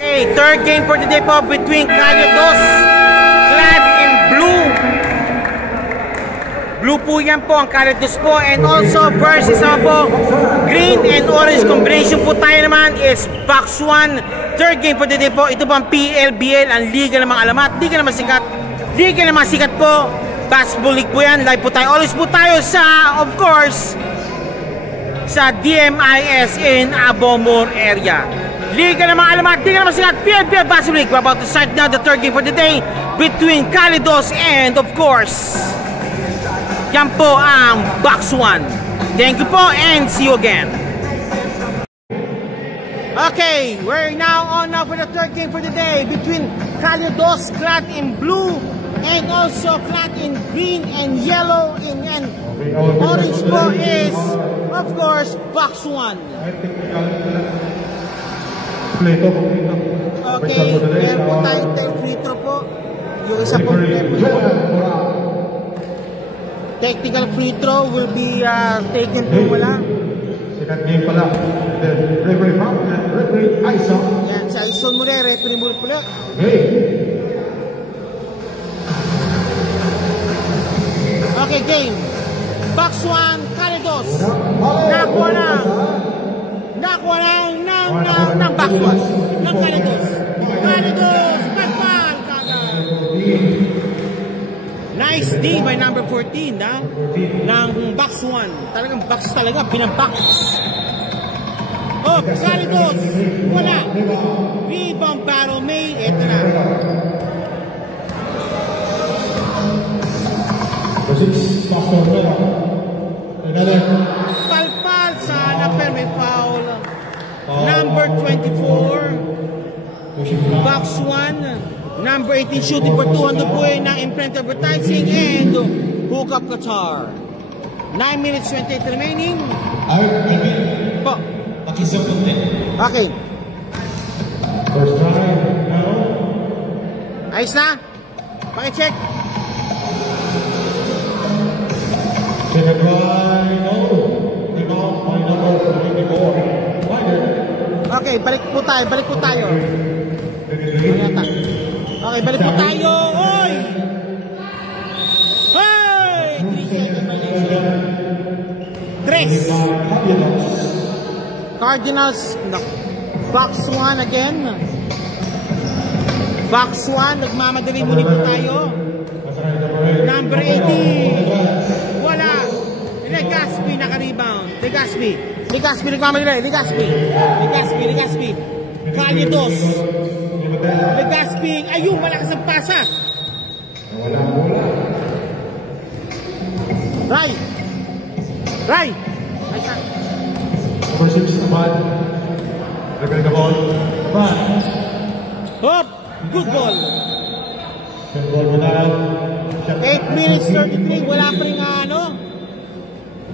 Okay, third game for today po between Calio-Dos, clad in blue. Blue po yan po ang Calio-Dos po, and also versus naman po green and orange combination po tayo naman is Box 1. Third game for today po, ito po ang PLBL, ang liga ng mga alamat, liga ng mga sikat po, basketball league po yan. Live po tayo, always po tayo sa, of course, sa DMIS in Abomor area. Liga ng mga alamat, liga ng mga sikat, PLBL Basketball League. We're about to start now the third game for the day between Calio-Dos and, of course, yan po ang Box 1. Thank you po and see you again. Okay, we're now on for the third game for the day between Calio-Dos, clad in blue, and also clad in green and yellow, and orange po is, of course, Box 1. Okay, meron po tayong free throw po. Yung isa po technical free throw will be taken po wala. Second game pala. Then referee from and referee Aison. Yan, si Aison muli, referee muli pala. Okay, game. Box 1, Calio-Dos. Nakuha ng Box 1 ng Calio-Dos. Calio-Dos, pagpal kagad. Nice D by number 14 ng Box 1. Talagang box talaga, pinambox. Oh, Calio-Dos, wala. Rebound battle made, eto na. Palpal sana, pero may foul. Number 24, Box 1. Number 18, shooting for 200 po ng Imprint Advertising and Hookup Qatar. 9 minutes 28 remaining. Po. Okay. First try. Ayos na? Pakicheck. Second try. No. Rebound by number 24. Okay, balik po tayo. Okay, balik po tayo. Oy! Hey! 3 seconds violation. Dress. Cardinals. Box 1 again. Box 1. Nagmamadali muli po tayo. Number 18. Wala. Legaspi naka-rebound. Legaspi nagmamadali. Legaspi. Calio-Dos. Legaspi. Ayun, malakas ang pasa. Ray. Number 6 naman. Lagay ka ball. Hop. Good ball. Good ball mo na. 8 minutes 33. Wala pa rin ano.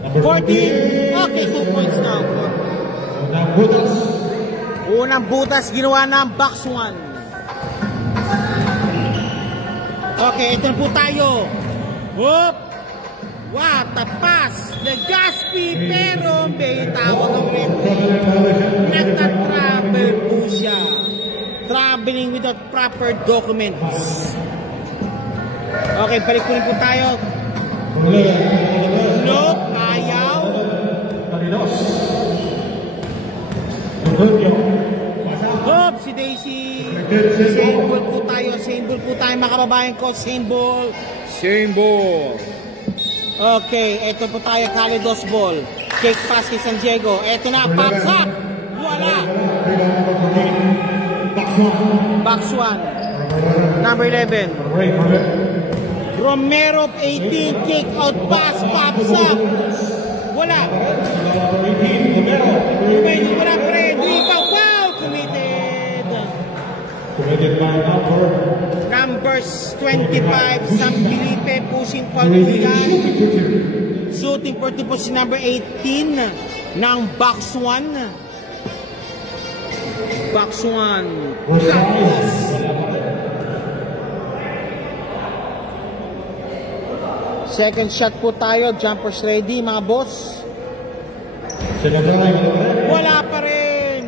14. Okay, 2 points now. Unang butas ginawa ng Box 1. Okay, ito na po tayo. Whoop! What a pass! Legaspi, pero may tawag ang referee. Nagtatravel po siya. Traveling without proper documents. Okay, balik po rin po tayo. Nope, ayaw. Hop, si Daisy. Same ball po tayo mga kababayan ko. Same ball. Okay, eto po tayo, Calio-Dos ball. Kick pass kay San Diego. Eto na, pops up. Wala. Box 1. Number 11. Romero 18, kick out pass, pops up. Wala. Wala pa rin. Wow, committed by numbers 25, Sam Felipe, pushing foul yan. Shooting 40 po si number 18 ng Box 1. Box 1. Second shot po tayo. Jumpers ready, mga boss. Wala pa rin.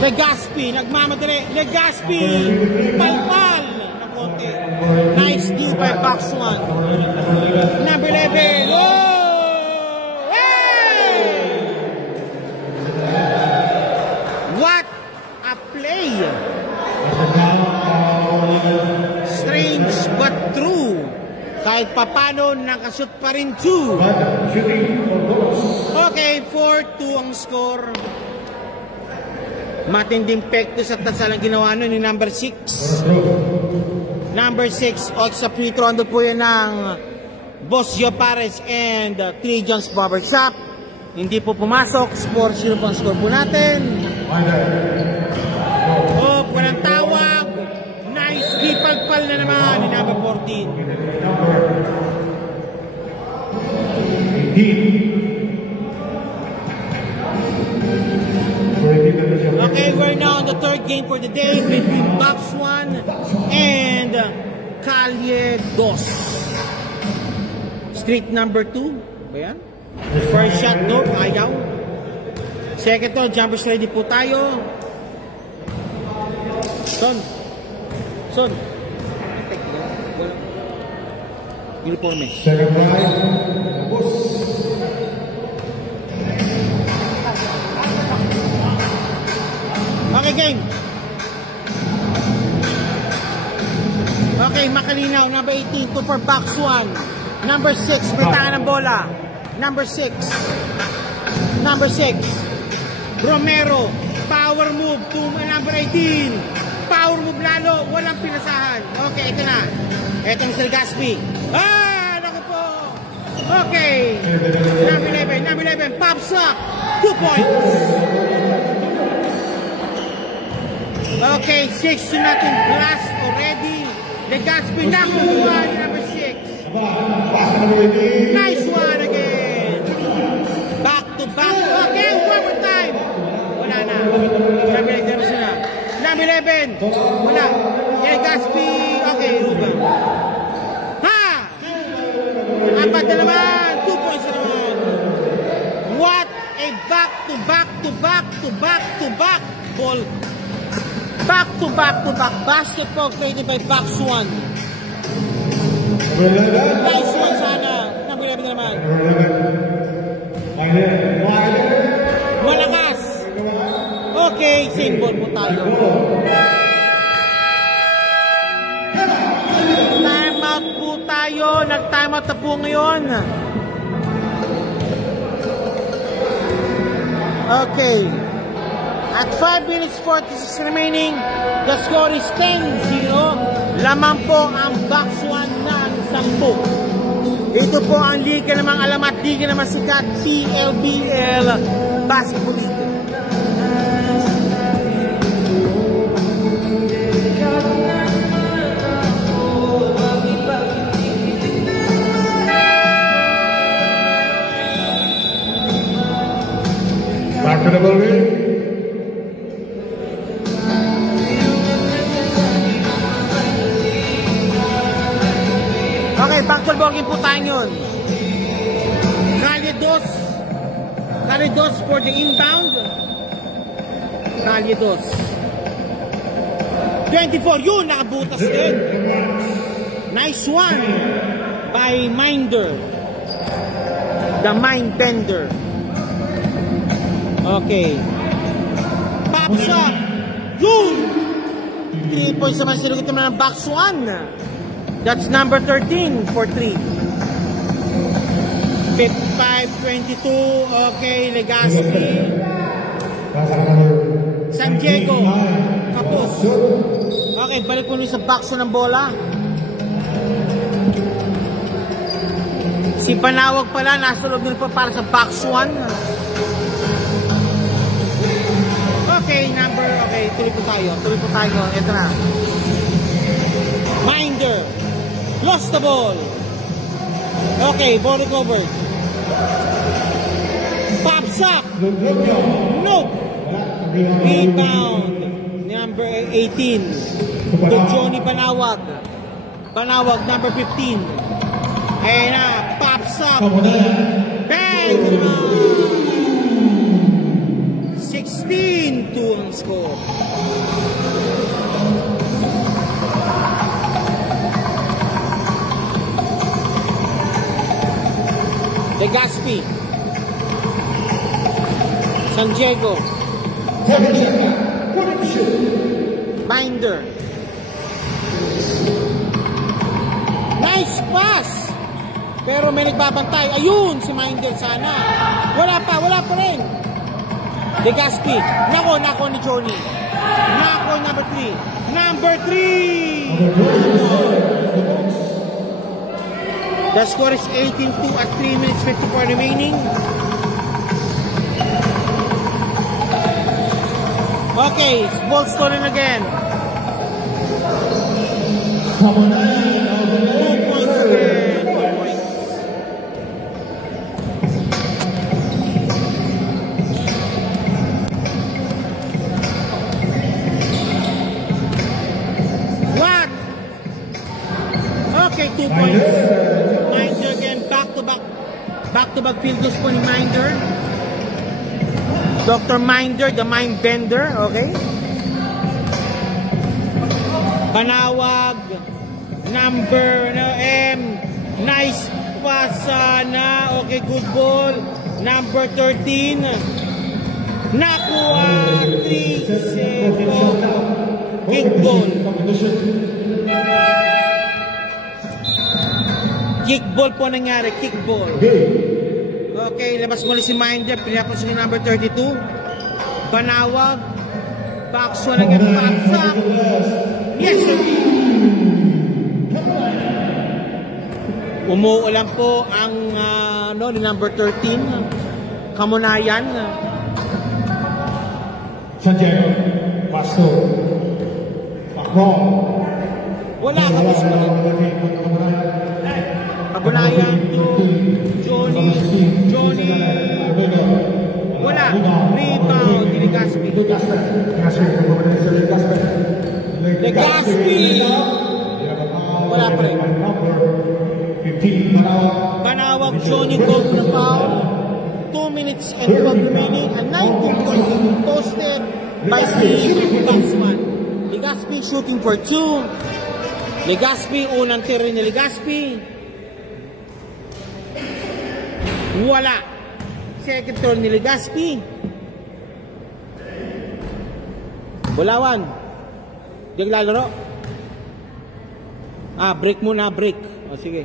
Legaspi, nagmamadali. Legaspi, palpal na konti. Nice deal by box 1. Number 11. Oh! Hey! What a play! Strange but true. Kahit papano, nakashoot pa rin 2. Okay, 4-2 ang score. Matinding pekto sa tasalang ginawa nun ni number 6. Number 6, o sa free throw, ando po yan ng Boss Joe Pares and Trey Jones Barbershop. Hindi po pumasok. 4-0 po ang score po natin. Oh, walang tawag. Nice gipagpal na naman ni number 14. Okay, we're now on the third game for the day between Box 1 and Calle 2. Street number 2. Ba yan? First shot do, ayaw. Second to, jumpers ready po tayo. Son. Uniforme. Second try. Okay, game. Okay, makalinaw. Number 18 to for box 1. Number 6, britangan ng bola. Number 6. Romero, power move to number 18. Power move lalo, walang pinasahan. Okay, ito na. Ito ang Legaspi. Naku po. Okay. Number 11, pops up. 2 points. Okay, 6-0 blast already. Legaspi nakuha ni number 6. Nice one again. Back to back. Okay, one more time. Wala na. Number 11. Wala. Legaspi. Okay, Ruben. Ha! Apat na naman. 2 points na naman. What a back to back to back to back to back ball. Back to back basketball created by Box 1. Nice one sana. Number 11 naman. Malakas. Okay, same ball po tayo. Time out po tayo. Nag-time out na po ngayon. Okay. At 5 minutes 46 remaining, the score is 10-0. Lamang po ang box 1 ng 10. Ito po ang liga namang alamat, liga namang sikat, PLBL Basketball League. Back to the ball. Okay, back to ball game po tayo yun. Calle 2 for the inbound. Calle 2. 24, yun, nakabutas din. Nice one by Minder. The Mind Bender. Okay. Pops up. Yun! 3 points naman sinugot naman ng box 1. That's number 13 for 3. 5-22. Okay, Legaspi. San Diego. Kapos. Okay, balik po sa box ng bola. Si Panawag pala, nasa loob nila pa para sa box 1. Okay, tuloy po tayo. Ito na. Minder. Lost the ball. Okay, ball recovered. Pops up. No. Rebound. Number 18. To Johnny Panawag. Number 15. Ayan na. Pops up. Bang! 6 16-2 ang score. Legaspi, San Diego, Minder. Nice pass! Pero may nagbabantay. Ayun, si Minder sana. Wala pa rin. Legaspi, nako ni Johnny. Nako, number 3! The score is 18-2 at 3 minutes 54 remaining. Okay, ball stolen again. 2 points again. 2 points. What? Okay, 2 points. Minder again, back-to-back field goals po ni Minder. Dr. Minder, the mind bender, okay? Panawag, number M, nice pass sana, okay, good ball. Number 13, nakuha, 3-0, kick ball. Kickball po nangyari, kickball. Okay, labas muli si Minder, pinapos ni number 32. Panawag, backshot again, backsack. Yes, sir. Umuulan po ang ni number 13, Kamunayan. San Diego, Pasto, Pakbo. Wala, kapos pa rin. Kabunayan, Johnny. Wala. Rebound, Legaspi. Legaspi. Wala pa rin. Panawag, Johnny goes to the foul. 2 minutes and 12 remaining. And 19 points posted by Steve Batsman. Legaspi shooting for 2. Legaspi, unang tira ni Legaspi. Wala. Second turn ni Legaspi. Bulawan. Di naglalaro. Break muna, break. O, sige.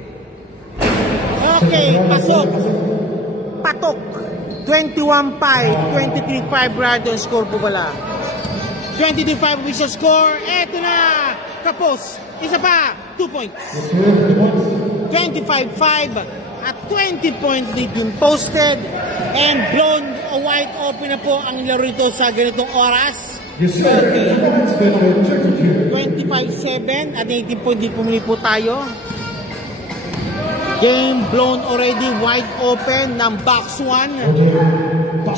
Okay, pasok. Patok. 21-5. 23-5 Radon score po pala. 22-5 we shall score. Eto na. Tapos. Isa pa. 2 points. 25-5. At 20 points lead yung posted and blown wide open na po ang laro ito sa ganitong oras. Okay. 25-7 at 18 point lead pumuli po tayo. Game blown already wide open ng box 1.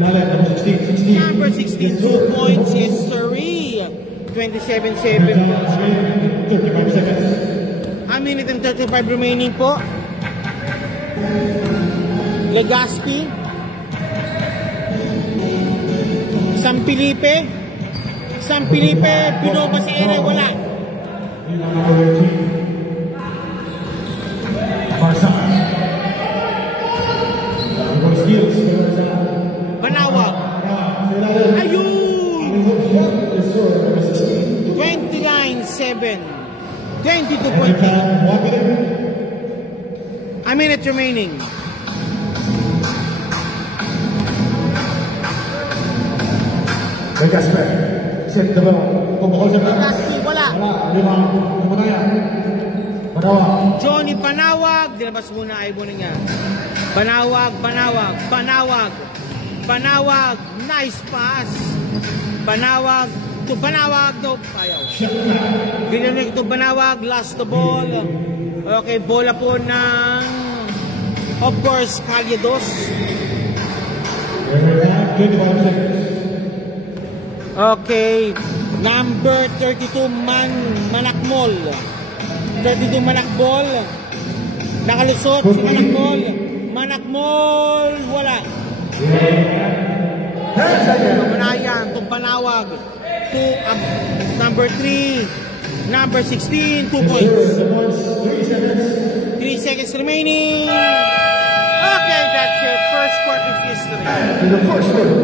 Number 16, 2 points is Surrey. 27-7. 35 seconds. A minute and 35 remaining po. Legaspi. San Felipe. Pinoba si Ere. Wala. Panawag. Ayun! 29-7. 22 points. A minute remaining. Legaspi. Set the ball. Legaspi, wala. Panawag. Johnny Panawag. Dilabas muna, ay muna nga. Panawag. Nice pass. Panawag. No, ayaw. Binalik to Panawag, lost the ball. Okay, bola po ng, of course, Calyados. Okay, number 32, Manakmol. 32 Manakbol. Nakalusot si Manakmol. Wala. 10 seconds. Pamanayan, Tumpanawag. Number 3. Number 16, 2 points. 3 seconds remaining. Okay, that's your first quarter history. In the first quarter.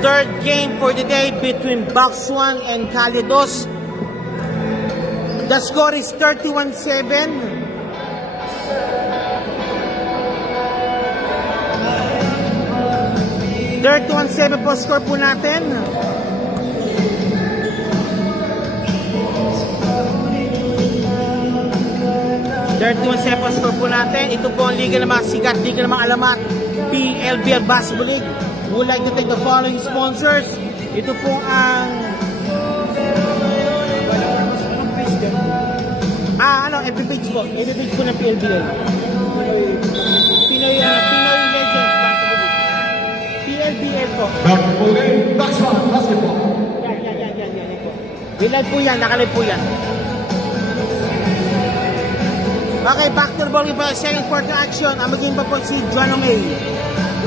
Third game for the day between Baksuan and Calidos. The score is 31-7. 31-7 po score po natin. Score po natin. Ito po ang liga ng mga sikat, liga ng mga alamat, PLBL Basketball League. Would like to thank the following sponsors. Ito po ang FB page po. FB page po ng PLBL. Pinoy Legends Basketball League. PLBL po. Basketball game, basketball. Yan po. Live po yan, nakalive po yan. Okay, back to the ball game pa. Second quarter action. Ang maging pa po si Jaromay.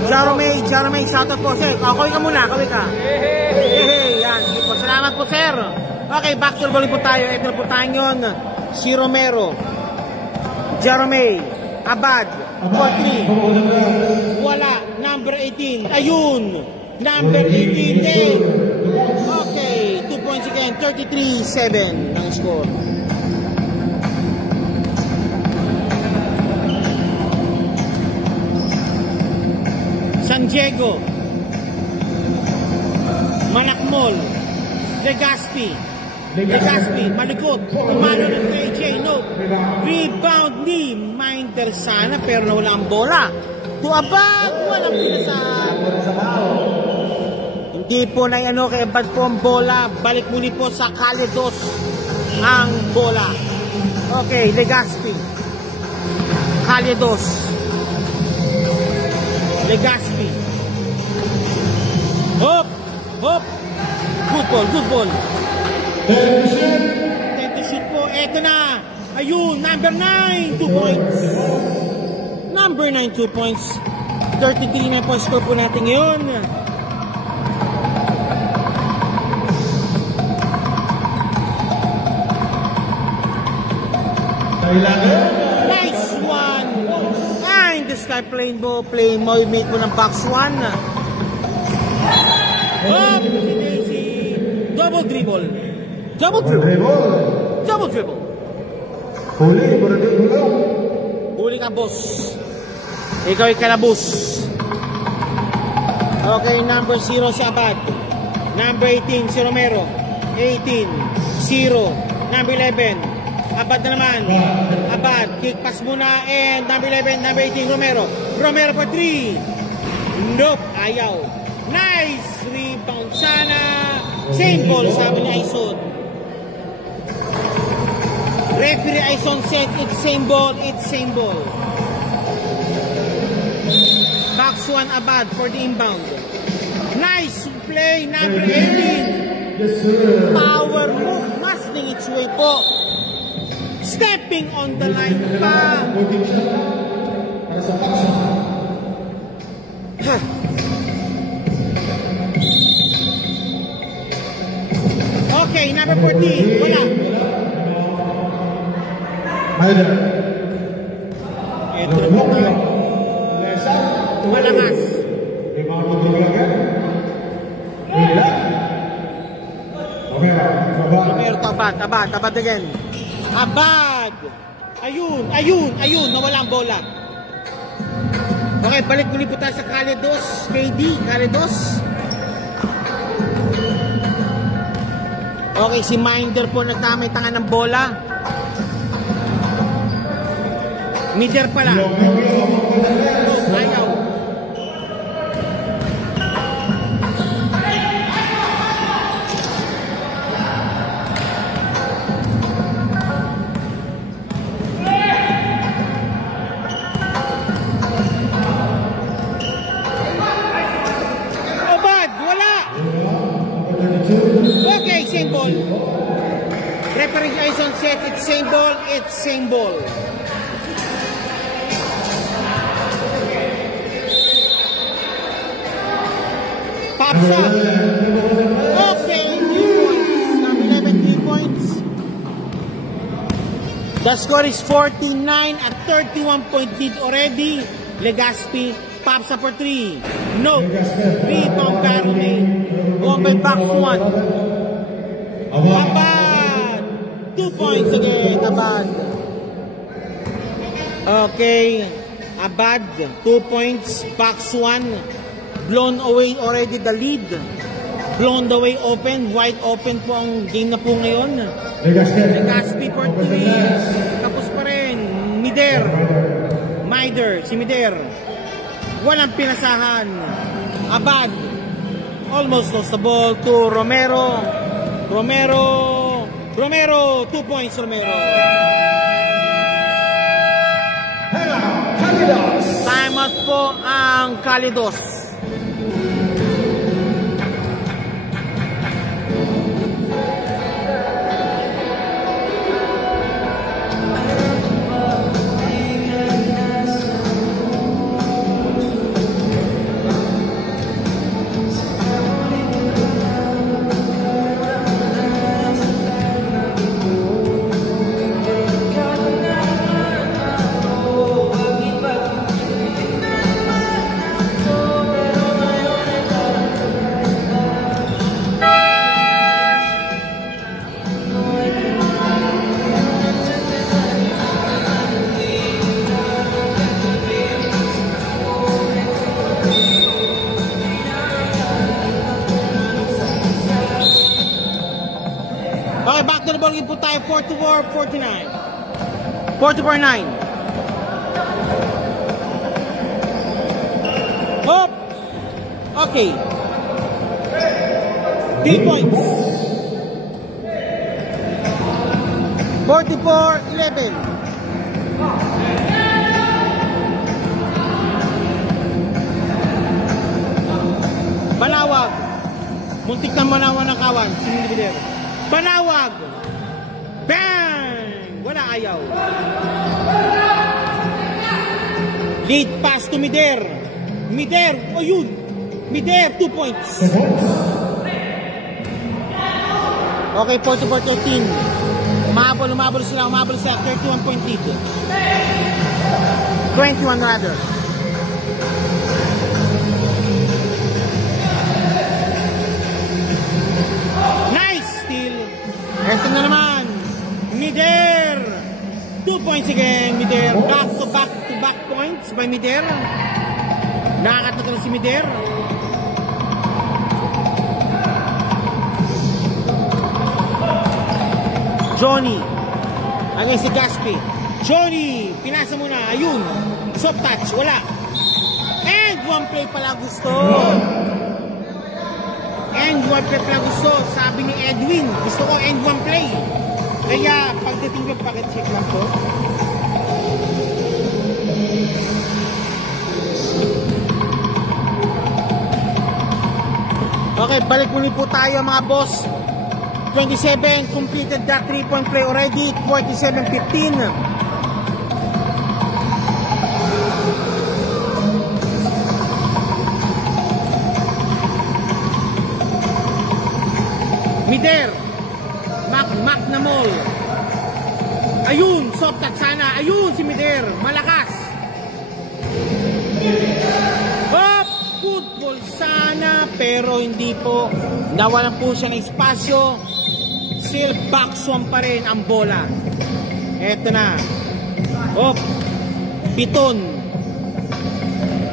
Jaromay, shoutout po sir. Kaway ka muna, kaway ka. Hey, yan. Sige po. Salamat po sir. Okay, back to the ball game po tayo. Ito na po tayo yun. Si Romero. Jaromay. Abad. 4-3. Wala. Number 18. Ayun. Number 18 din. Okay, 2 points again. 33-7 ang score. San Diego, Manakmol, Legaspi, malikot, umano ng AJ, no, rebound ni Minder sana pero nawala ang bola. To Abad, walang pinasab. Hindi po na kay Abad po ang bola, balik muli po sa Calidos ang bola. Okay, Legaspi, Calidos. Legaspi. Hop. Good ball. Tend to shoot po. Eto na. Ayun, number 9, 2 points. Number 9, 2 points. 33 na po score po natin ngayon. Nice one. And the sky playing mo mate mo ng box 1. Hop! Si double dribble. Huli ka, boss. Ikaw ay kalabos. Okay, number 0 si Abad. Number 18 si Romero. 18, 0. Number 11, Abad na naman. Abad, kick pass muna. And number 11, number 18, Romero. Romero for 3. Nope, ayaw. Nice rebound sana. Same ball, sabi ni Aison. Referee Aison said it's same ball, Box 1 Abad for the inbound. Nice play, number 18. Power move, masting its way po. Stepping on the line pa. Okay, number 14. Wala. Ito na po. Malakas. Romero to Abad again. Abad! Ayun, nawala ang bola. Okay, balik muli po tayo sa Calidos. Calidos. Okay, si Minder po nagtamay tanga ng bola. Minder pala. Ayaw. Okay, same ball. Referee Aison said it's same ball. pops up. Okay, 3 points. Number 11, 3 points. The score is 49 at 31-point lead already. Legazpi pops up for 3. No. Rebound Caroline. Going by Baksuan. Abad. 2 points again. Abad. Okay. Abad. 2 points. Baksuan. Blown away already the lead. Blown away open. Wide open po ang game na po ngayon. Legazpi for 3. Tapos pa rin. Mider. Si Mider. Walang pinasahan. Abad. Almost lost the ball to Romero. Romero. 2 points Romero. Time out po ang Calidos. Okay, back to the ball game po tayo. 44-49. 44-9. Hop! Okay. 3 points. 44-11. Banawag. Muntik na manawan ng kawan. Sinilibidero. Banawag! Bang! Wala ayaw. Lead pass to Mider. Mider! O yun! Mider, 2 points. Okay, 44-13. Umabol sila. 31-point lead. 21 rather. Ito na naman, Mider! 2 points again, Mider. Back to back points by Mider. Nakakatagal si Mider. Johnny. Against si Gaspi. Johnny! Pinasa muna. Ayun. Soft touch. Wala. And one play pala gusto. End one play pala gusto, sabi ni Edwin. Gusto ko end one play. Kaya pagdating ko pakit-check lang po. Okay, balik muli po tayo mga boss. 27 completed that 3-point play already. 47-15. Mider, Mac na mall. Ayun, soft touch sana. Ayun si Mider, malakas. Hop, good ball sana, pero hindi po. Nawalan po siya ng espasyo. Still Baksuan pa rin ang bola. Eto na. Hop, Piton.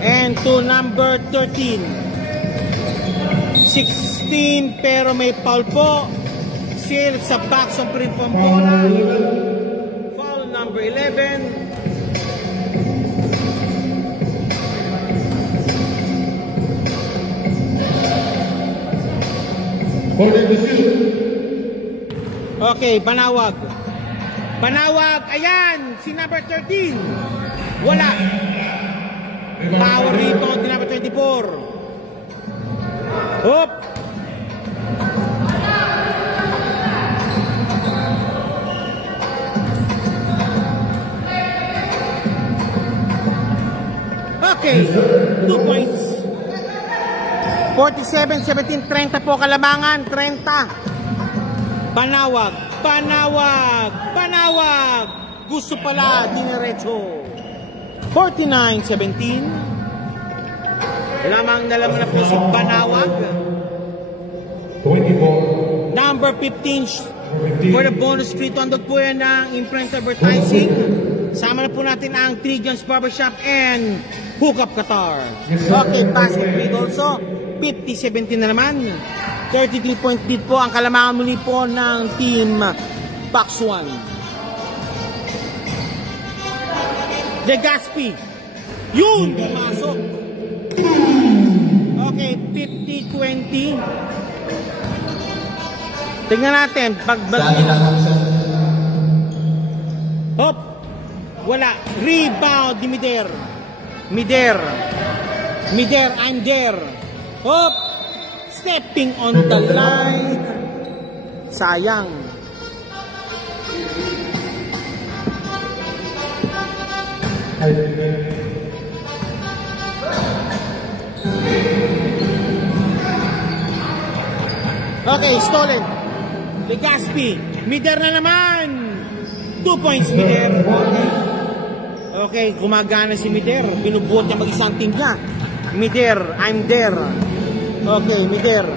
And to number 13. 16 pero may foul po. Still sa Baksuan pa rin po ang bola. Foul number 11. Okay, Banawag. Banawag, ayan, si number 13. Wala. Power rebound ni number 24. Hop. Okay, 2 points. 47-17, 30 po kalamangan, 30. Banawag, Banawag, Banawag. Gusto pala, diniretso. 49-17. Lamang na lamang na po si Banawag. 24. Number 15 for the bonus free. Tondog po yan ng imprint advertising. Sama na po natin ang Trigon's Barbershop and Hookup Qatar. Okay, basket lead also. 50-17 na naman. 33-point lead po ang kalamangan muli po ng Team Box 1. Legaspi. Yun! Pumasok. Okay, 50-20. Tingnan natin. Hop! Wala. Rebound ni Mider. Mider. Mider, I'm there. Hop! Stepping on the line. Sayang. Okay, stolen. Legaspi. Mider na naman. 2 points, Mider. Okay. Okay, gumagana si Mider. Binubuot niya mag-isang team niya. Mider, I'm there. Okay, Mider.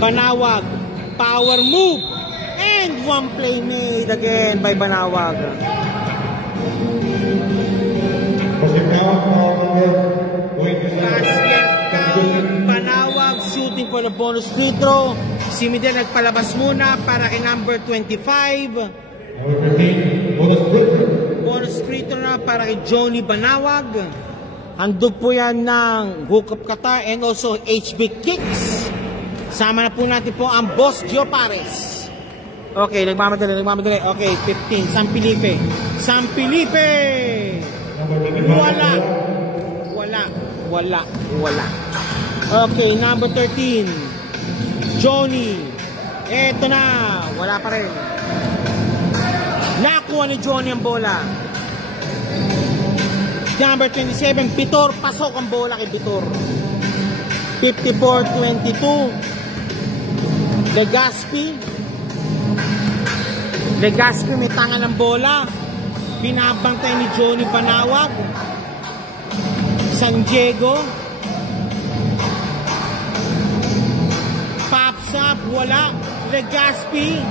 Banawag. Power move. And one play made again by Banawag. Basket count. Banawag shooting for the bonus free throw. Si Mider nagpalabas muna para kay number 25. Bonus free throw na para kay Johnny Banawag. Handog po yan ng Hookup Qatar and also HB Kicks. Sama na po natin po ang Boss Gio Pares. Okay, nagmamadali. Okay, 15. San Felipe. San Felipe! Wala. Okay, number 13. Johnny. Eto na. Wala pa rin. Nakuha ni Johnny ang bola. Number 27, Bitor. Pasok ang bola kay Bitor. 54-22. Legaspi may tanga ng bola. Binabantay ni Johnny Banawag. San Diego. Pops up, wala. Legaspi.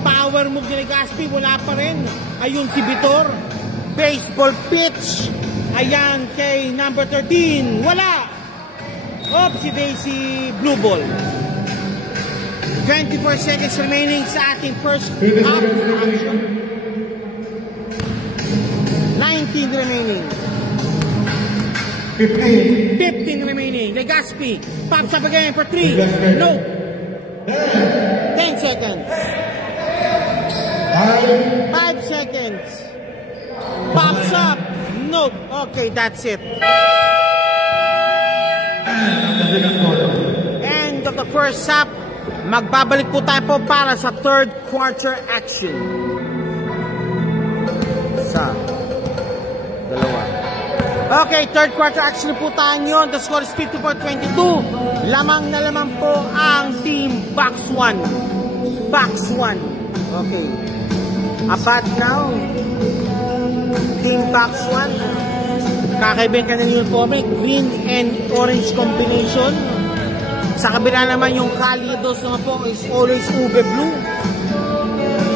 Power move ni Legaspi, wala pa rin. Ayun si Bitor. Baseball pitch. Ayan kay number 13. Wala. Oops, si Daisy Blue Ball. 24 seconds remaining sa ating first half action. 19 remaining. 15 remaining. Legaspi pops up again for 3. No. 10 seconds. 5 seconds. Pops up. No. Okay, that's it. End of the first half. Magbabalik po tayo po para sa third quarter action. Sa dalawa. Okay, third quarter action po tayo yun. The score is 54-22. Lamang na lamang po ang Team Box 1. Box 1. Okay. About now, Team Box 1. Kakaibin ka ng uniform, green and orange combination. Sa kabila naman yung Kalidos naman po is always ube blue.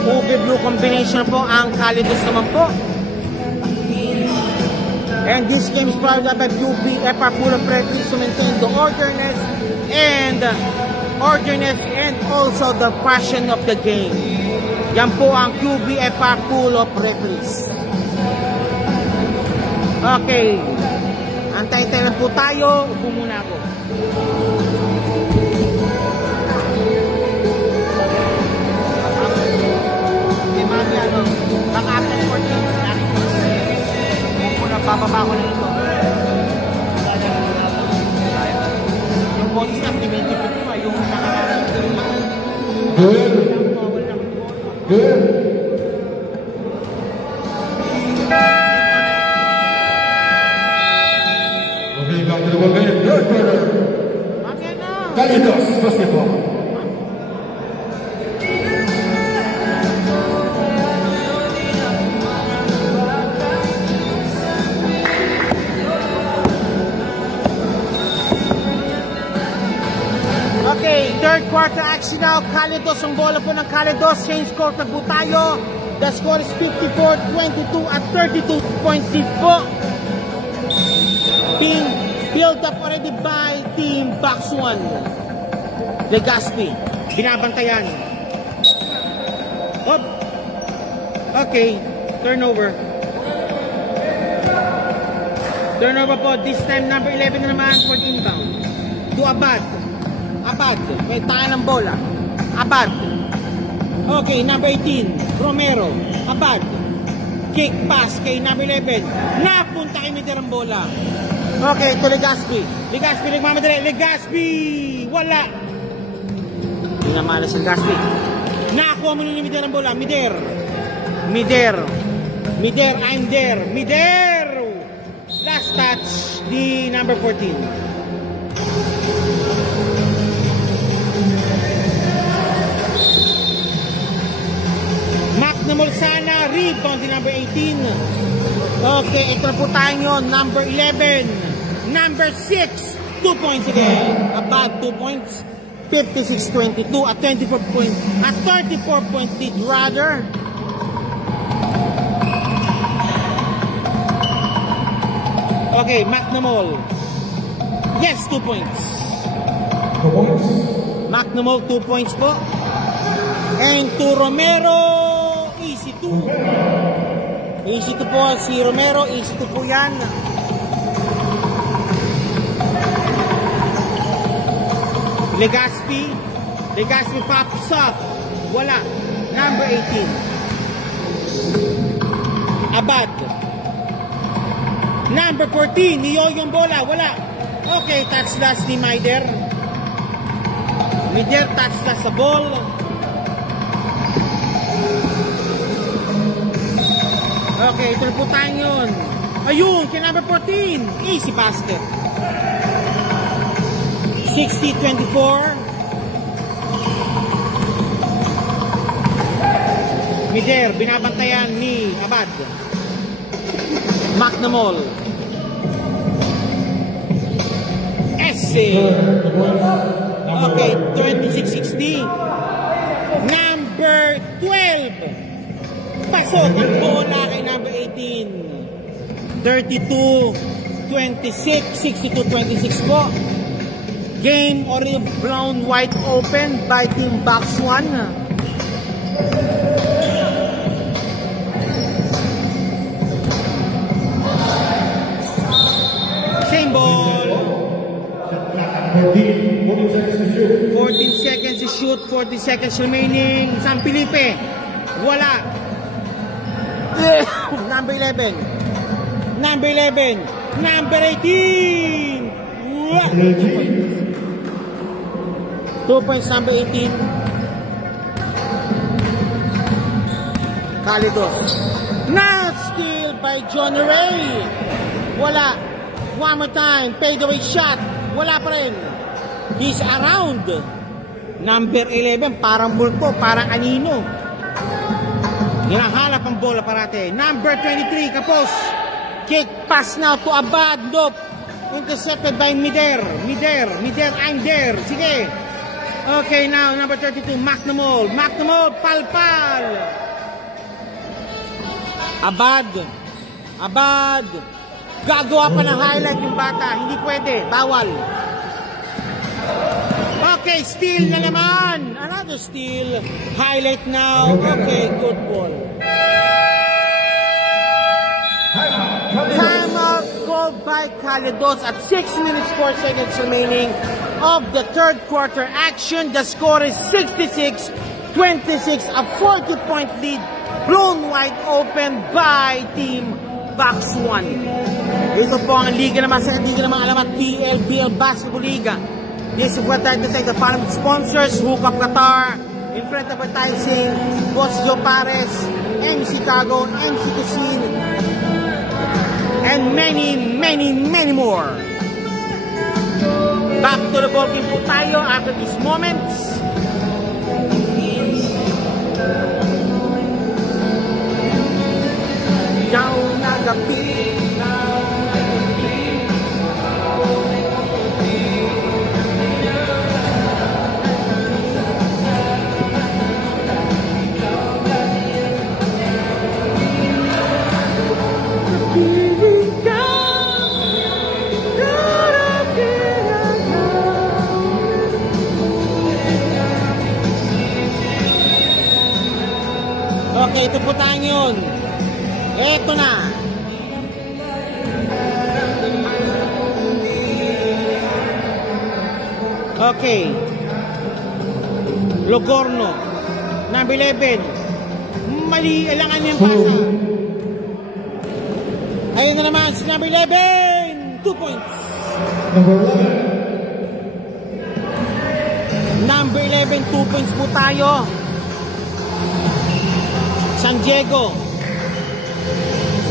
Ube blue combination po ang Kalidos naman po. And this game is provided by QBFR full of referees to maintain the orderness and also the passion of the game. Yan po ang QBFR full of referees. Okay. Antay-antay lang po tayo. Upo muna ako. Baka after 14, upo na, bababa ko na ito. Yung body na, pinigil ko ito, yung nakalala. Good. Good. Okay, back to the one minute. Good. Calidos Basketball. Okay, third quarter action now. Calidos ang bola po ng Calidos. Change quarter po tayo. The score is 54-22 at 32.3 po. Being built up already by Team Box 1. Legaspi. Binabantayan. Oh. Okay, turnover. Turnover po. This time number 11 na naman for inbound. To Abad. Abad, may tayo ng bola. Abad. Okay, number 18, Romero. Abad. Kick pass kay number 11. Napunta kay Mider ang bola. Okay, to Legaspi. Legaspi, nagmamadali. Legaspi! Wala. Hindi na malas ang Legaspi. Nakakuha mo ni Mider ang bola. Mider. Mider. Mider, I'm there. Mider! Last touch, the number 14. Molsana, rebound din number 18. Okay, ito na po tayo number 11. Number 6, 2 points again. About 2 points. 56-22 at 34-point lead rather. Okay, McNamol. Yes, 2 points. 2 points. McNamol, 2 points po. And to Romero. Easy 2. Easy 2 po si Romero. Easy 2 po yan. Legaspi. Legaspi pops up. Wala. Number 18. Abad. Number 14. Niyo yung bola. Wala. Okay, touch last ni Mider. Mider touch last sa ball. Okay, ito na po tayo yun. Ayun, kay number 14. Easy basket. 60-24. Mider, binabantayan ni Abad. McNamol. Esse. Okay, 26-60. Number 12. Pasok ang bola kay number 18. 32-26, 62-26 po. Game already brown wide open by Team Box 1. Same ball. 14 seconds to shoot, 40 seconds remaining. San Felipe. Wala. Number 11. Number 11. Number 18. 2 points, number 18. Calidos. Now steal by Johnny Ray. Wala. One more time. Fade away shot. Wala pa rin. He's around. Number 11. Parang bulpo. Parang anino. Hinahanap ang bola parate. Number 23, Kapos. Kick pass now to Abad. Nope. Intercepted by Mider. Mider, I'm there. Sige. Okay, now number 32, McNamol. McNamol, palpal. Abad. Gagawa pa ng highlight yung bata. Hindi pwede. Bawal. Okay, steal na naman. Another steal. Highlight now. Okay, good ball. Timeout called by Calidos at 6 minutes 4 seconds remaining of the third quarter action. The score is 66-26, a 40-point lead blown wide open by Team Box 1. Ito po ang liga naman sa hindi naman alam at PLBL Basketball Liga. This is what I to take the following sponsors: Hookup Qatar, Imprint Advertising, Boss Joe Pares, MC Chicago, MC Cuisine, and many more. Back to the ball game po tayo after these moments. Yaw na gabi. Okay, ito po tayo yun. Ito na. Okay. Logorno. Number 11. Mali, alangan yung pasa. Ayun na naman si number 11. 2 points. Number 11, 2 points po tayo. San Diego.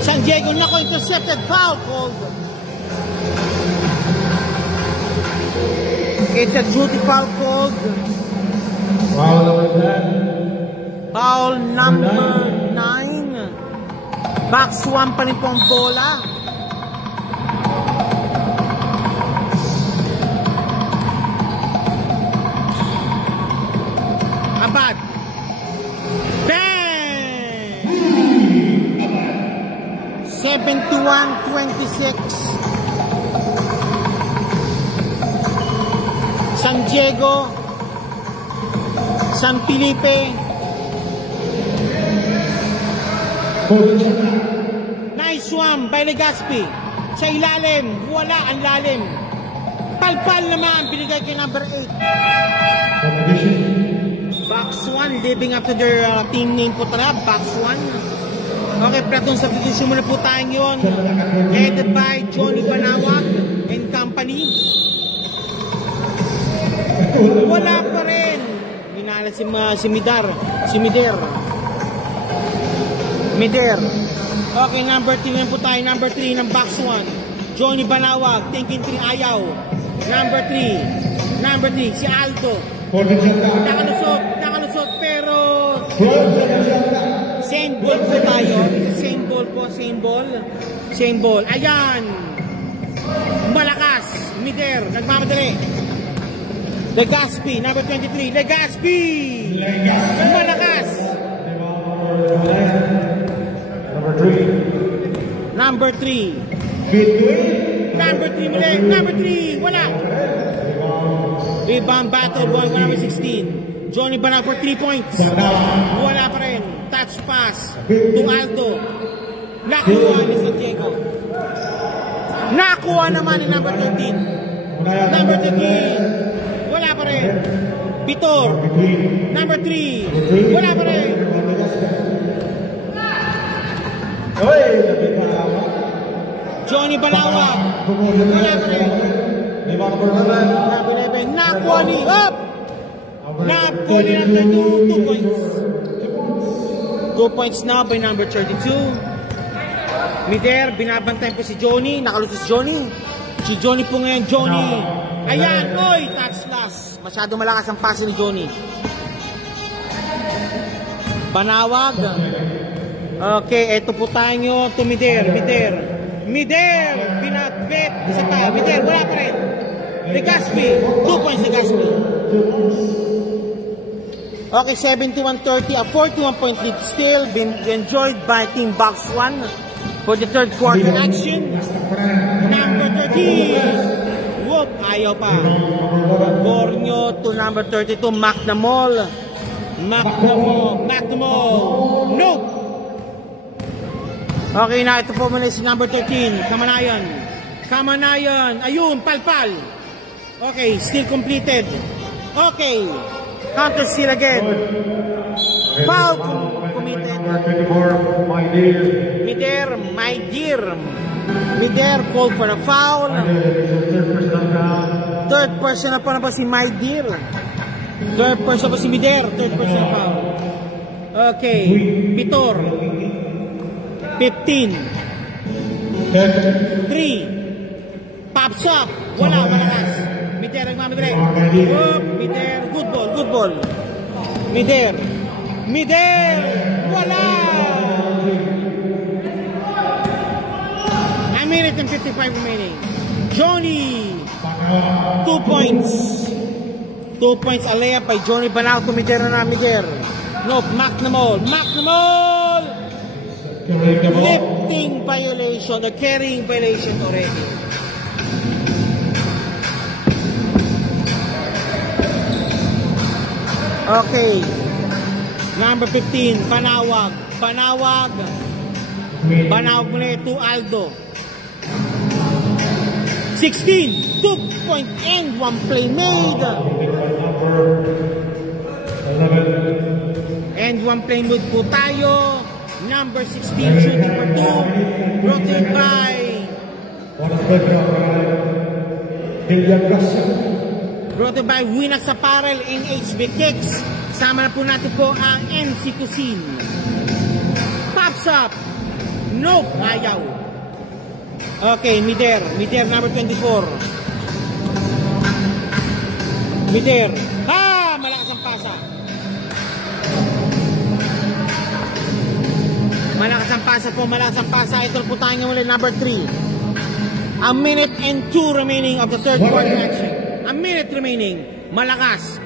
San Diego, nako, intercepted, foul called. It's a duty foul called. Foul number 9. Box 1 pa rin po ang bola. Abad. Bang! 71-26. San Diego, San Felipe. Nice one by Legazpi. Sa ilalim, wala ang lalim. Palpal naman, binigay kay number 8. Box 1, living up to their team name po tala, Box 1. Okay, platoon substitution muna po tayo yun. Headed by Johnny Banawag and company. Wala pa rin. Minala si Mider. Mider. Okay, number 3 na po tayo. Number 3 ng Box 1. Johnny Banawag. Thinking 3 ayaw. Number 3. Si Aldo. Nakalusot pero same ball po tayo. Same ball. Ayan. Malakas. Mider. Nagmamadali. Legazpi. Number 23. Legazpi. Malakas. Number 3. Number 3. Wala. Rebound battle. Ball number 16. Johnny Banag for 3 points. Wala pa rin. Touch pass to Aldo. Nakuha ni San Diego. Nakuha naman ni number 13. Number 13. Wala pa rin. Vitor. Number 3. Wala pa rin. Johnny Balawag. Wala pa rin. Number 11. Nakuha ni Up. Nakuha ni number 2 points. 2 points now by number 32. Mider, binabantay po si Johnny. Nakalutos Johnny. Si Johnny po ngayon, Johnny. Ayan, oy, touch last. Masyado malakas ang pass ni Johnny. Banawag. Okay, eto po tayo to Mider. Mider, binatbet. Isa pa, Mider, wala pa rin. Legazpi, 2 points Legazpi. Okay, 71-30, a 41-point lead still been enjoyed by Team Box 1 for the third quarter action. Number 13. Whoop, ayaw pa. Borneo to number 32, McNamol. Nope. Okay, na ito po muna si number 13, Kamanayan. Ayun, palpal. Okay, still completed. Okay. Counter steal again. Foul committed. Mider called for a foul. Third person na po na ba si Mider. Third person pa si Mider. Third person foul. Okay. Vitor. 15. 3. Pops up. Wala, malakas. Mider nagmamadali. Up, Mider, good ball. Mider, wala! A minute and 55 remaining. Johnny, 2 points. 2 points alea by Johnny Banal. Mider na Mider. Nope, Macnamol. Lifting violation or carrying violation already. Okay. Number 15, Panawag muli to Aldo. 16, 2 point and 1 play made. And 1 play made po tayo. Number 16, shooting for 2. Brought in by Winax Apparel and HB Kicks. Sama na po natin po ang NC Cuisine. Pops up. Nope, ayaw. Okay, Mider number 24. Mider. Malakas ang pasa. Malakas ang pasa. Ito po tayo ulit, number 3. A minute and 2 remaining of the third quarter action. A minute remaining. Malakas.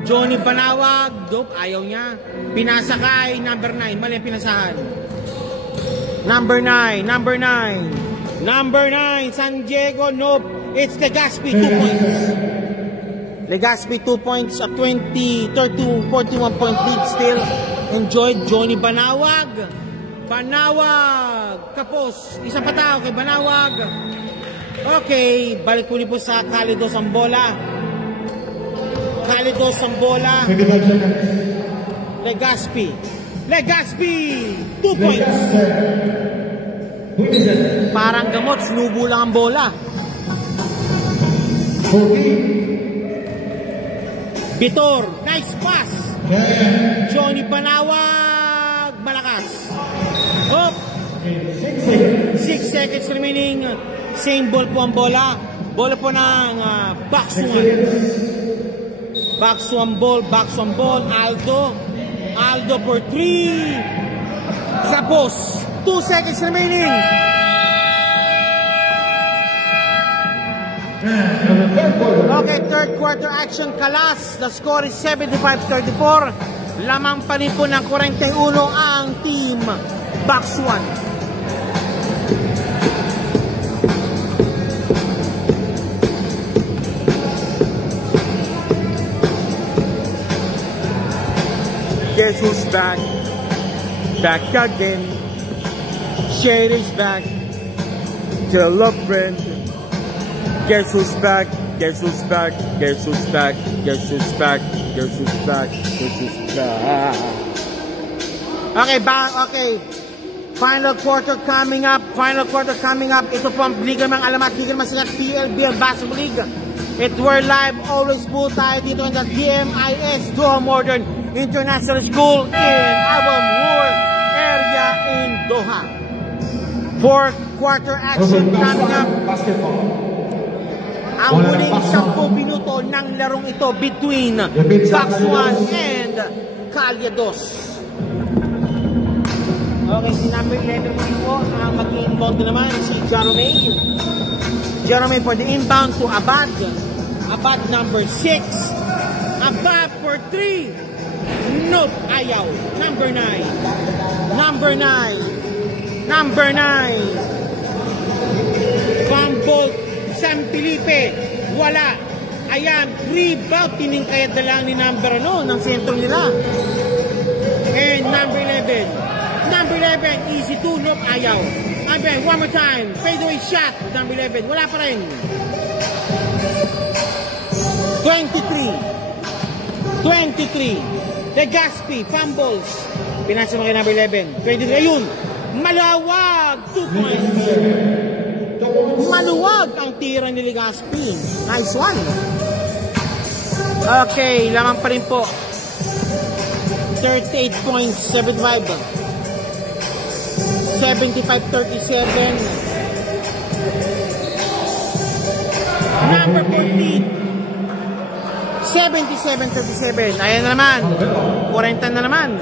Johnny Panawag, dope, ayaw niya. Pinasakay, number 9. Mali ang pinasahan. Number 9, San Diego, nope. It's Legaspi, 2 points. Legaspi, 2 points, a 20, 32, 41 point lead still. Enjoyed Johnny Panawag. Kapos. Isang patao kay Panawag. Okay, balik po sa Calido Sambola. Legaspi, 2 points. Parang gamot, sinubo lang ang bola. Bitor, nice pass. Johnny Panawag, malakas. 6 seconds remaining. Same ball po ang bola. Bola po ng Box one ball. Aldo for 3. Tapos, 2 seconds remaining. Okay, third quarter action, Kalas. The score is 75-34. Lamang pa rin po ng 41 ang team Box 1. Guess who's back? Back again. Shade is back. Tell a friend. Guess who's back? Guess who's back? Guess who's back? Guess who's back? Guess who's back? Guess who's back? Okay. Final quarter coming up. Ito po ang liga ng alamat. Liga ng masikat PLBL Basketball League. We're live always po tayo dito in the DMIS Doha Modern International School in Abu Mur area in Doha. Fourth quarter action coming up. Ang huling 10 minuto ng larong ito between Box 1 and Calyados. Okay, si number 11 po ang mag-inbound naman si Jerome for the inbound to Abad. Abad number 6. Abad for 3. Nope, ayaw. Number 9. Fumble, San Felipe. Wala. Ayan, rebound. Tiningkayad na lang ni number ng sentro nila. And number 11. Easy 2. Nope, ayaw. Again, one more time. Fadeaway shot. Number 11. Wala pa rin. 23. Legaspi, fumbles. Pinasa mo kay number 11. 23, ayun. Malawag. 2 points. Maluwag ang tira ni Legaspi. Nice one. Okay, lamang pa rin po. 38 points, 75. 75-37. Number 14. 77-37. Ayan na naman. 40 na naman.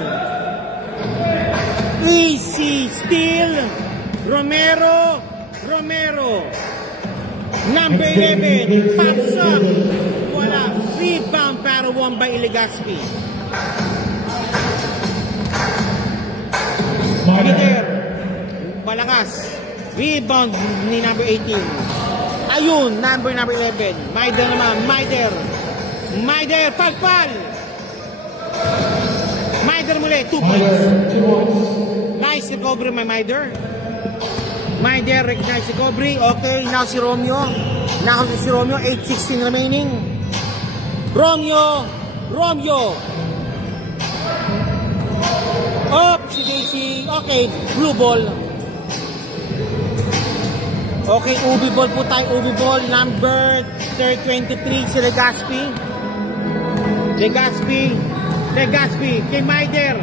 Easy steal. Romero. Number 11. Pops up. Wala. Rebound para won by Legaspi. Mider. Malakas. Rebound ni number 18. Ayun, number 11. Mider naman. Mider, pagpal. Mider muli, 2 points. Nice recovery, my Mider. Mider, recognize recovery. Okay, now si Romeo. Now si Romeo, 8:16 remaining. Romeo. Up, si Daisy. Okay, blue ball. Okay, Ubi ball po tayo. Ubi ball, number 23, si Legaspi. Kay Mider,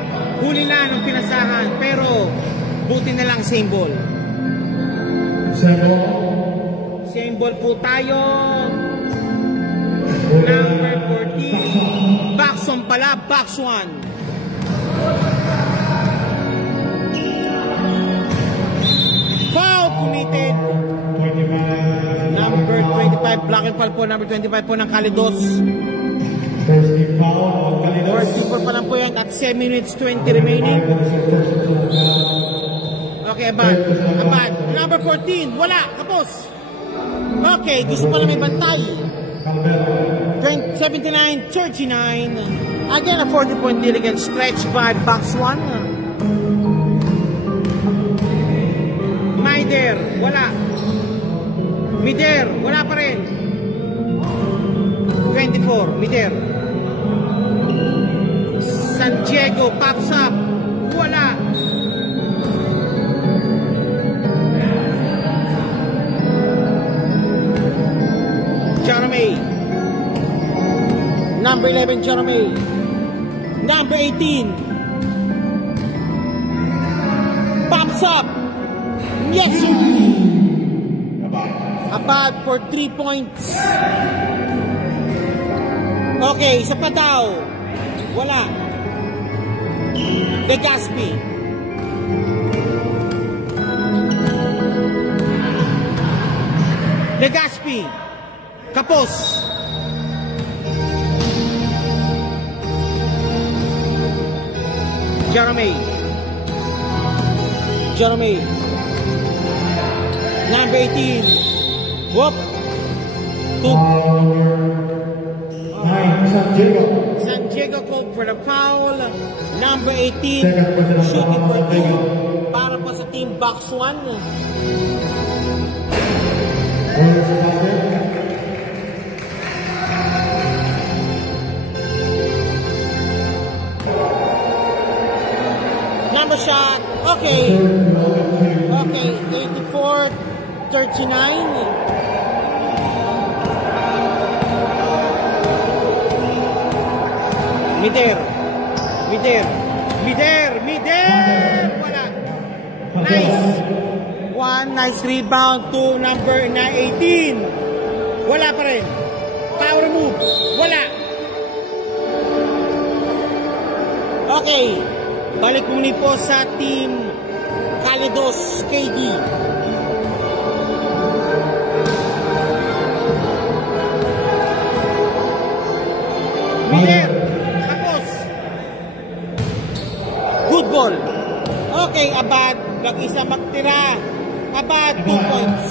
huli lang ng pinasahan. Pero, buti na lang same ball. Same ball po tayo. Number 14. Box 1 pala, box 1. Foul committed. Number 25, block and foul po. Number 25 po ng Calidos. First keeper pa lang po yan at 7 minutes 20 remaining. Okay, Abad. Number 14, wala, kapos. Okay, gusto pa lang may bantay. 79-39. Again, a 40-point lead against stretch by box 1. Mider, wala. Mider, wala pa rin. 24, Mider. San Diego, pops up. Wala. Jeremy. Number 11, Jeremy. Number 18. Pops up. Yes, sir. Abad for 3 points. Okay, isa pa daw. Wala. Legaspi. Kapos. Jeremy. Number 18. Whoop. San Diego called for the foul. Number 18. Shooting for 2. Para pa sa team box 1. Number shot. Okay. 84-39. Mider. Wala. Nice rebound to number 18. Wala pa rin. Power move. Wala. Okay. Balik muli po sa team Calidos KD. Mider. Tapos. Good ball. Okay, Abad. Mag-isa magtira. Abad, 2 points.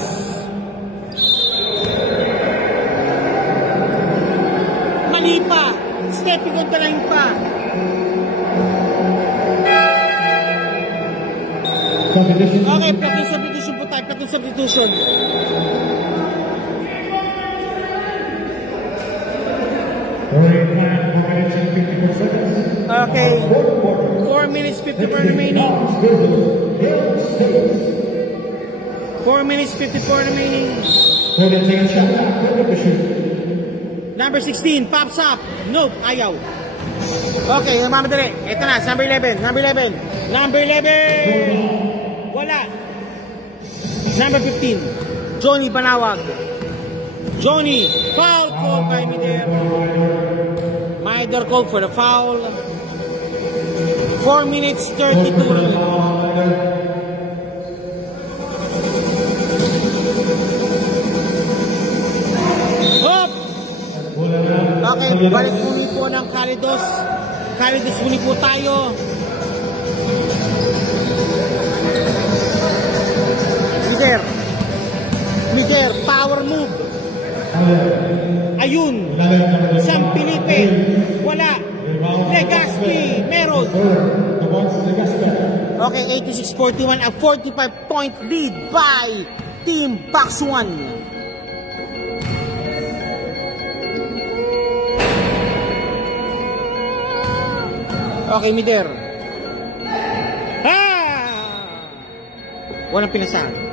Mali pa. Stepping on the line pa. Okay, platoon substitution po tayo. Platoon substitution. Okay. 4 minutes 54 remaining. 4 minutes 54 remaining. Number 16 pops up. Nope, ayaw. Okay, mamadali. Ito na, number 11. Number 11. Wala. Number 15. Johnny Banawag. Johnny, foul called by Mider. Mider called for the foul. 4 minutes 32 remaining. Hop! Okay, balik muli po ng Calidos. Calidos muli po tayo. Mider, power move. Ayun. San Felipe. Wala. Legaspi. Meron. Okay, 86-41. A 45-point lead by Team Baksuan. Okay, Mider. Walang pinasahan.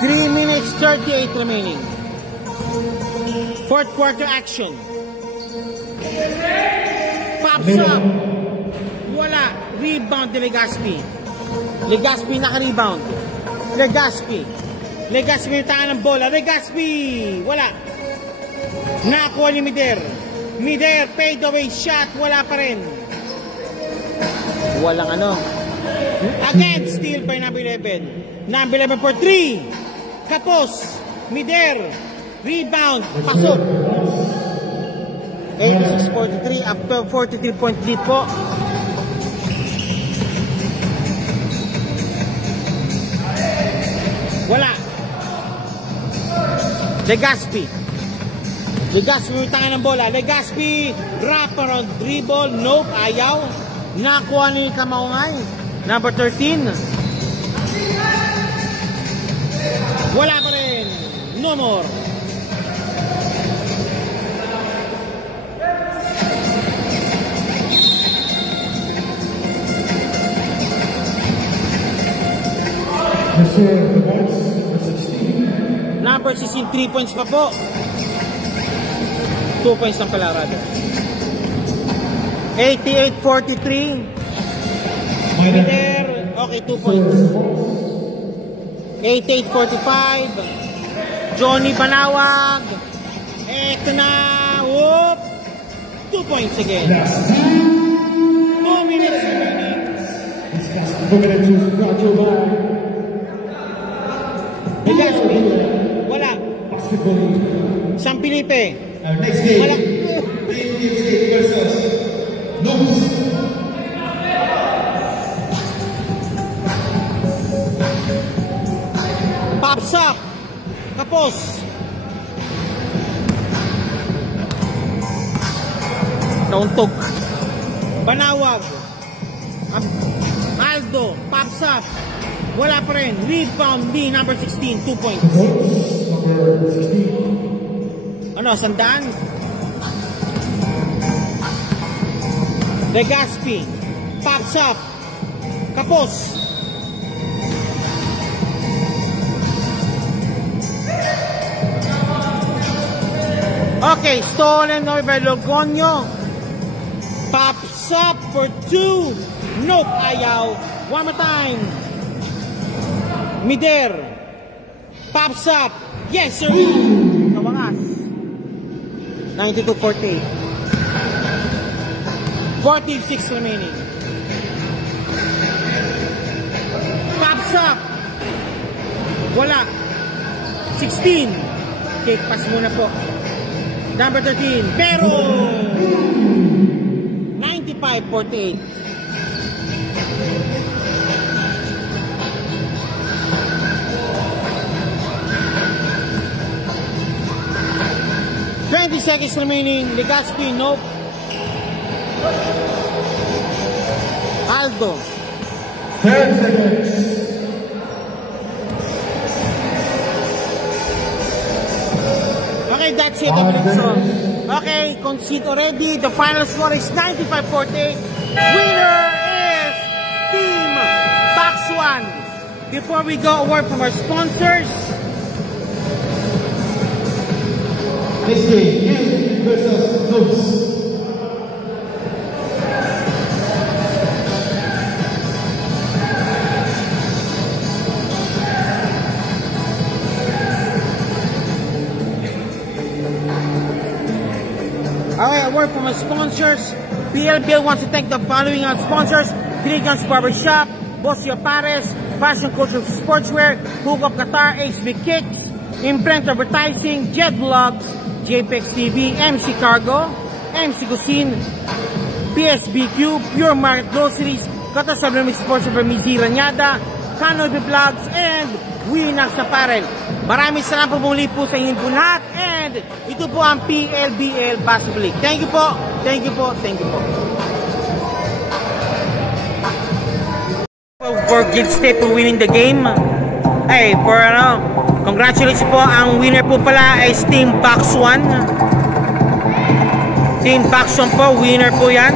3 minutes 38 remaining. Fourth quarter action. Pops up. Wala. Rebound ni Legaspi. Legaspi naka-rebound. Legaspi yung tangan ng bola. Legaspi. Wala. Nakakuha ni Mider. Mider, fade away shot. Wala pa rin. Walang ano. Again, steal by number 11. Number 11 for 3. Kapos. Mider. Rebound. Pasok. 86-43. Up to 43-point lead po. Wala. Legaspi yung tangan ng bola. Legaspi. Wrap around dribble. Nope. Ayaw. Nakuha ni Kamaungay. Number 13. Wala pa rin. No more. Number 16, 3 points pa po. 2 points ng Palarado. 88-43. Mider. Okay, 2 points. 88-45. Johnny Banawag. Eto na. Whoop. 2 points again. 2 minutes remaining. Legaspi. Wala. San Felipe. Next game. Wala. versus Noobs. Pops up. Kapos. Nauntog. Banawag. Aldo. Pops up. Wala pa rin. Rebound ni number 16. 2 points. Number 16. Ano, sandaan? Legaspi. Pops up. Kapos. Okay, stolen by Logonio. Pops up for 2. Nope, ayaw. One more time. Mider. Pops up. Yes, sir. Kawangas. 92-48. 46 remaining. Pops up. Wala. 16. Cake pass muna po. Number 13. Pero 95-48. Seconds remaining. Legaspi, nope. Aldo. 10 seconds. Okay, that's it. Okay, concede already. The final score is 95-48. Winner is Team Baksuan. Before we go, a word from our sponsors. Next game, versus Noobs. Okay, a word from my sponsors. PLBL wants to thank the following sponsors: Three Guns Barbershop, Bosio Pares, Fashion Culture Sportswear, Hook Up Qatar, HB Kicks, Imprint Advertising, Jet Vlogs, JPEX TV, MC Cargo, MC Cuisine, PSBQ, Pure Market Groceries, Qatar Subliminal Sports Super Mizi Ranyada, Canoe Vlogs, and Winax Apparel. Maraming salamat po muli po sa inyo po lahat, and ito po ang PLBL Basketball League. Thank you po, thank you po, thank you po. For Guild State for winning the game. Hey, congratulations po, ang winner po pala is Team Box 1. Team Box 1 po, winner po yan.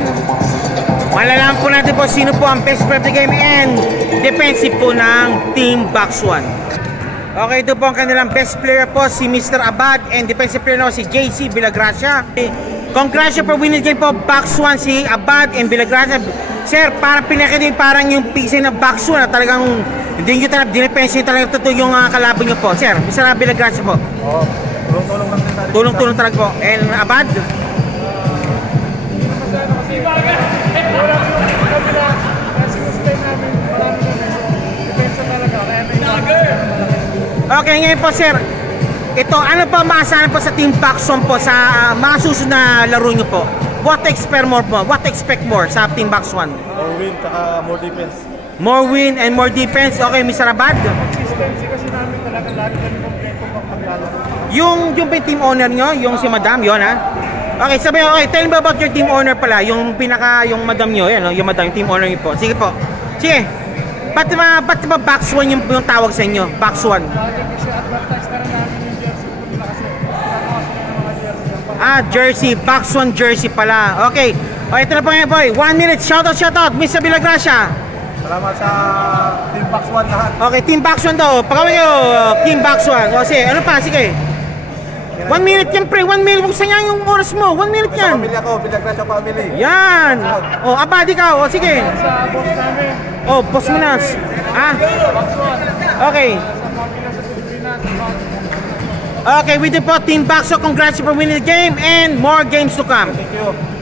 Malalaman po natin po sino po ang best player of the game and defensive po ng Team Box 1. Okay, ito po ang kanilang best player po, si Mr. Abad, and defensive player na si JC Villagracia. Congratulations for winning the game po, Box 1, si Abad and Villagracia. Sir, parang pinakita parang yung pisa ng Box 1 na talagang hindi nyo talagang dinepensa nyo talagang totoo yung kalaban nyo po. Sir, Mr. Villagracia po. Oo, tulong-tulong lang din tayo. Tulong-tulong talaga po. And Abad? Okay, ngayon po sir, ito, ano pa maasahan po sa Team Box 1 po sa mga susunod na laro nyo po? What expect more po? What expect more sa Team Box 1? More win, saka more defense. More win and more defense. Okay, Mr. Abad? Consistency kasi namin talaga lagi kami kompleto pag paglalaro. Yung team owner nyo, yung si Madam, yun ha? Okay, sabi nyo, okay, tell me about your team owner pala, yung yung Madam nyo, yan, yung Madam, yung team owner nyo po. Sige po. Sige. Ba't ba Box 1 yung tawag sa inyo? Box 1. Lagi kasi advertise na rin namin yung jersey po nila kasi nakakawas na ng mga jersey. Jersey. Box 1 jersey pala. Okay. O, ito na po ngayon, boy. 1 minute. Shoutout. Mr. Villagracia. Salamat sa Team Box 1 lahat. Okay, Team Box 1 daw. Pagkawin nyo, Team Box 1. O, sige. Ano pa? Sige. 1 minute yan, pre. 1 minute. Huwag sayang yung oras mo. 1 minute yan. Sa pamilya ko, Villagracia family. Yan. O, Abad ikaw. O, sige. Sa boss namin. O, boss mo na. Ah? Box 1. Okay. Sa pamilya sa Pilipinas. Okay, we did po Team Box 1. Congrats for winning the game and more games to come. Thank you.